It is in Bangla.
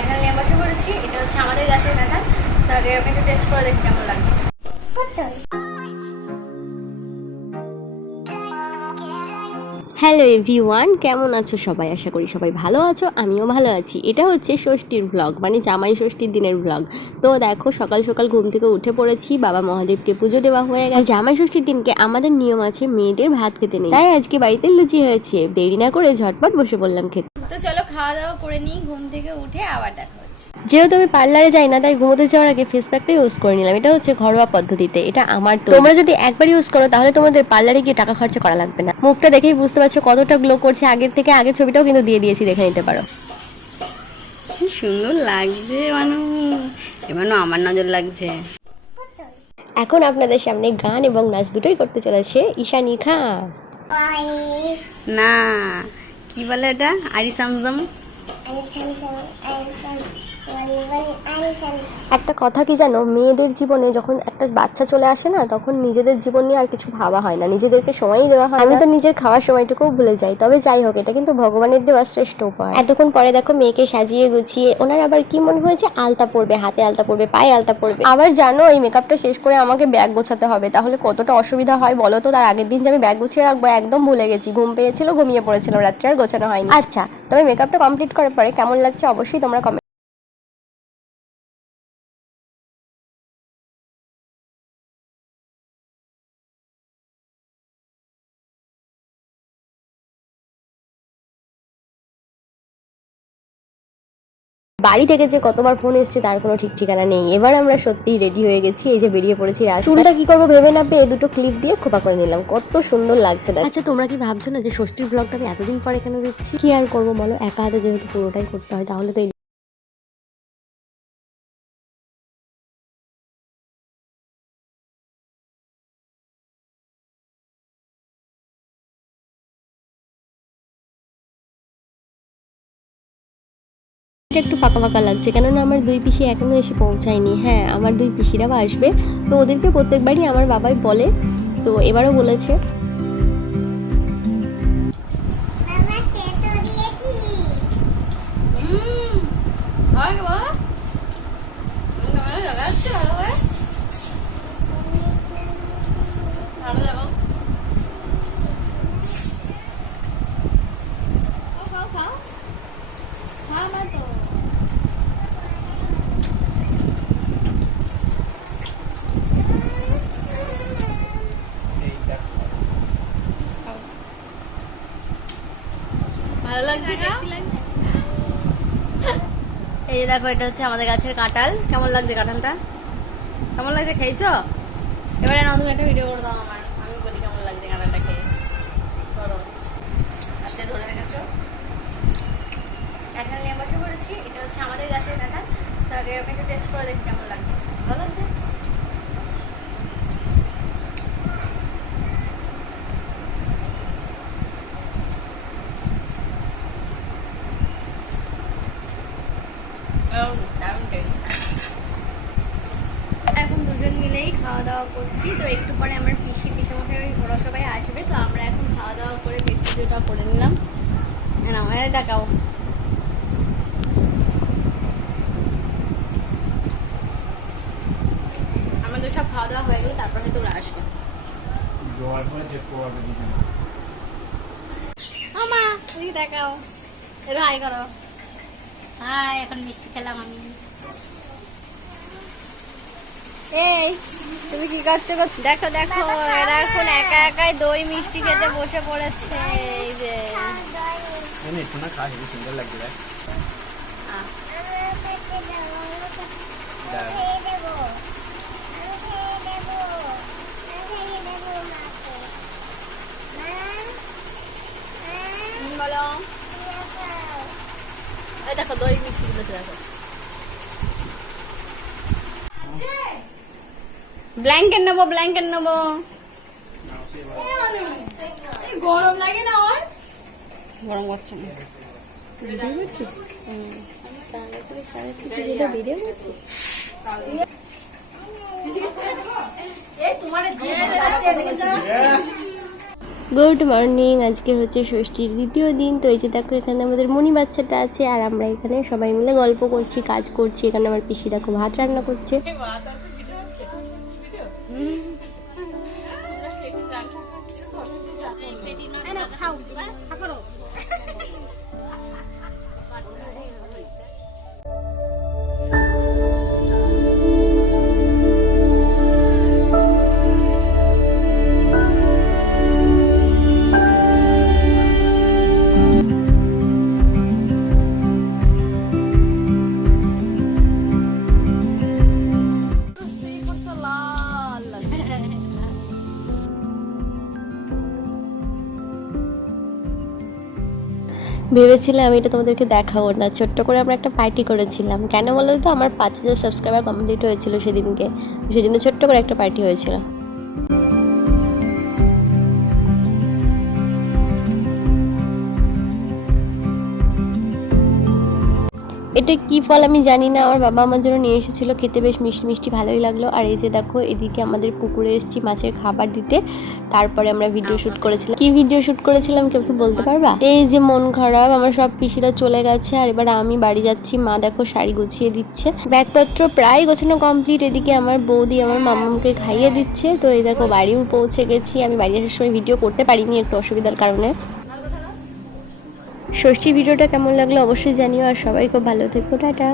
কাঁঠাল নিয়ে বসে পড়েছি, এটা হচ্ছে আমাদের গাছের কাঁঠাল তো আগে আমি একটু টেস্ট করে দেখি কেমন লাগছে। হ্যালো এভরিওয়ান কেমন আছো সবাই? আশা করি সবাই ভালো আছো, আমিও ভালো আছি। এটা হচ্ছে ষষ্ঠীর ব্লগ মানে জামাই ষষ্ঠীর দিনের ব্লগ তো দেখো, সকাল সকাল ঘুম থেকে উঠে পড়েছি, বাবা মহাদেবকে পুজো দেওয়া হয়ে গেছে। জামাই ষষ্ঠীর দিনকে আমাদের নিয়ম আছে, মেয়েদের ভাত খেতে নেই। তাই আজকে বাড়িতে লুচি হয়েছে। দেরি না করে ঝটপট বসে পড়লাম খেতে। তো চলো খাওয়া দাওয়া করে নিই, ঘুম থেকে উঠে আবার দেখা যেহেতু আমি পার্লারে যাই না তাই ঘুমোতে যাওয়ার আগে ফেস প্যাকটা ইউজ করে নিলাম। এটা হচ্ছে ঘরোয়া পদ্ধতিতে এটা আমার তো তোমরা যদি একবার ইউজ করো তাহলে তোমাদের পার্লারে গিয়ে টাকা খরচা করা লাগবে না। মুখটা দেখেই বুঝতে পারছ কতটা গ্লো করছে। আগের থেকে আগের ছবিটাও কিন্তু দিয়ে দিয়েছি দেখে নিতে পারো। কি সুন্দর লাগছে মানু। এমানো আমার নজর লাগছে। এখন আপনাদের সামনে গান এবং নাচ দুটোই করতে চলেছে ঈশানী খা। না কি বলে এটা? আরি সামসাম একটা কথা কি জানো? মেয়েদের জীবনে যখন একটা বাচ্চা চলে আসে না, তখন নিজেদের জীবন নিয়ে আর কিছু ভাবা হয় না। নিজেদেরকে সময়ই দেওয়া হয় আমি তো নিজের খাওয়ার সময়টুকুও ভুলে যাই। তবে যাই হোক, এটা কিন্তু ভগবানের দেওয়া শ্রেষ্ঠ উপহার এতক্ষণ পরে দেখো মেয়েকে সাজিয়ে গুছিয়ে ওনার আবার কি মনে হয়েছে? আলতা পরবে, হাতে আলতা পরবে, পায়ে আলতা পরবে। আবার জানো, এই মেকআপটা শেষ করে আমাকে ব্যাগ গোছাতে হবে। তাহলে কতটা অসুবিধা হয় বলো তো? তার আগের দিন যে আমি ব্যাগ গুছিয়ে রাখব, একদম ভুলে গেছি। ঘুম পেয়েছিল, ঘুমিয়ে পড়েছিলাম রাত্রে আর গোছানো হয়নি। আচ্ছা তবে মেকআপটা কমপ্লিট করার পরে কেমন লাগছে অবশ্যই তোমরা কমেন্ট বাড়ি থেকে যে কতবার ফোন এসছে তার কোনো ঠিক ঠিকানা নেই। এবার আমরা সত্যিই রেডি হয়ে গেছি এই যে বেরিয়ে পড়েছি। চুলটা কি করব ভেবে না পেয়ে দুটো ক্লিপ দিয়ে খোপা করে নিলাম। কত সুন্দর লাগছে দেখ। আচ্ছা তোমরা কি ভাবছ না যে ষষ্ঠীর ব্লগটা আমি এতদিন পরে কেন দিচ্ছি কি আর করব বলো? একা হাতে যেহেতু পুরোটাই করতে হয় তাহলে তো এই এটা একটু ফাঁকা ফাঁকা লাগছে, কেননা আমার দুই পিসি এখনও এসে পৌঁছায়নি। হ্যাঁ আমার দুই পিসিরাও আসবে। তো ওদেরকে প্রত্যেকবারই আমার বাবাই বলে, তো এবারও বলেছে হয় গো বাবা ভালো লাগাচ্ছে ভালো করে ভালো যাব খাও খাও খাও না তো ভালো লাগছে টেস্টি এই দেখো এটা হচ্ছে আমাদের গাছের কাঁঠাল। কেমন লাগছে কাঁঠালটা? কেমন লাগছে? খেয়েছো? এবারে না তুমি একটা ভিডিও করে দাও আমার আমি বলি কেমন লাগছে কাঁঠালটা খেয়ে। করো। হাতে ধরে রেখেছো? কাঁঠাল নিয়ে বসে পড়েছি। এটা হচ্ছে আমাদের গাছের কাঁঠাল। তো আগে একটু টেস্ট করে দেখি কেমন লাগছে ভালো লাগছে দারুণ দারুণ টেস্ট এখন দুজন মিলেই খাওয়া দাওয়া করছি। তো একটু পরে আমার পিসি পিসমশাই ওরা সবাই আসবে তো আমরা এখন খাওয়া দাওয়া করে পেট পুজোটা করে নিলাম। হ্যাঁ আমার দেখাও। আমাদের সব খাওয়া দাওয়া হয়ে গেলে তারপর হয়তো ওরা আসবে। আমা দেখাও। এটা হাই করো। হাই এখন মিষ্টি খেলাম আমি। এই তুমি কি করছ দেখো দেখো এরা এখন একা একাই দই মিষ্টি খেতে বসে পড়েছে এই যে। একটু না হেবি সুন্দর লাগছে দেখ। বলো। এই দেখো দই মিষ্টি গুলো দেখো ব্ল্যাঙ্কেট নেব ব্ল্যাঙ্কেট নেব। গরম লাগে না ওর? গরম করছে না। ভিডিও করছিস ভিডিও করছিস তোমার যে গুড মর্নিং আজকে হচ্ছে ষষ্ঠীর দ্বিতীয় দিন তো এই যে দেখো এখানে আমাদের মণি বাচ্চাটা আছে আর আমরা এখানে সবাই মিলে গল্প করছি কাজ করছি এখানে আমার পিসি দেখো ভাত রান্না করছে। ভেবেছিলাম আমি এটা তোমাদেরকে দেখাবো না। ছোট্ট করে আমরা একটা পার্টি করেছিলাম। কেন বলো তো আমার পাঁচ হাজার সাবস্ক্রাইবার কমপ্লিট হয়েছিল সেদিনকে। সেদিন ছোট্ট করে একটা পার্টি হয়েছিল। এটা কি ফল আমি জানি না। আমার বাবা আমার জন্য নিয়ে এসেছিল। খেতে বেশ মিষ্টি মিষ্টি ভালোই লাগল। আর এই যে দেখো, এদিকে আমাদের পুকুরে এসেছি মাছের খাবার দিতে। তারপরে আমরা ভিডিও শুট করেছিলাম। কি ভিডিও শুট করেছিলাম, কেউ কি বলতে পারবা? এই যে মন খারাপ, আমার সব পিসিরা চলে গেছে। আর এবার আমি বাড়ি যাচ্ছি। মা দেখো, শাড়ি গুছিয়ে দিচ্ছে। ব্যাগপত্র প্রায় গোছানো কমপ্লিট এদিকে আমার বৌদি আমার মামাকে খাইয়ে দিচ্ছে। তো এই দেখো, বাড়িও পৌঁছে গেছি। আমি বাড়ি আসার সময় ভিডিও করতে পারিনি একটু অসুবিধার কারণে। ষষ্ঠী ভিডিওটা কেমন লাগল অবশ্যই জানিও আর সবাই খুব ভালো থেকো টাটা।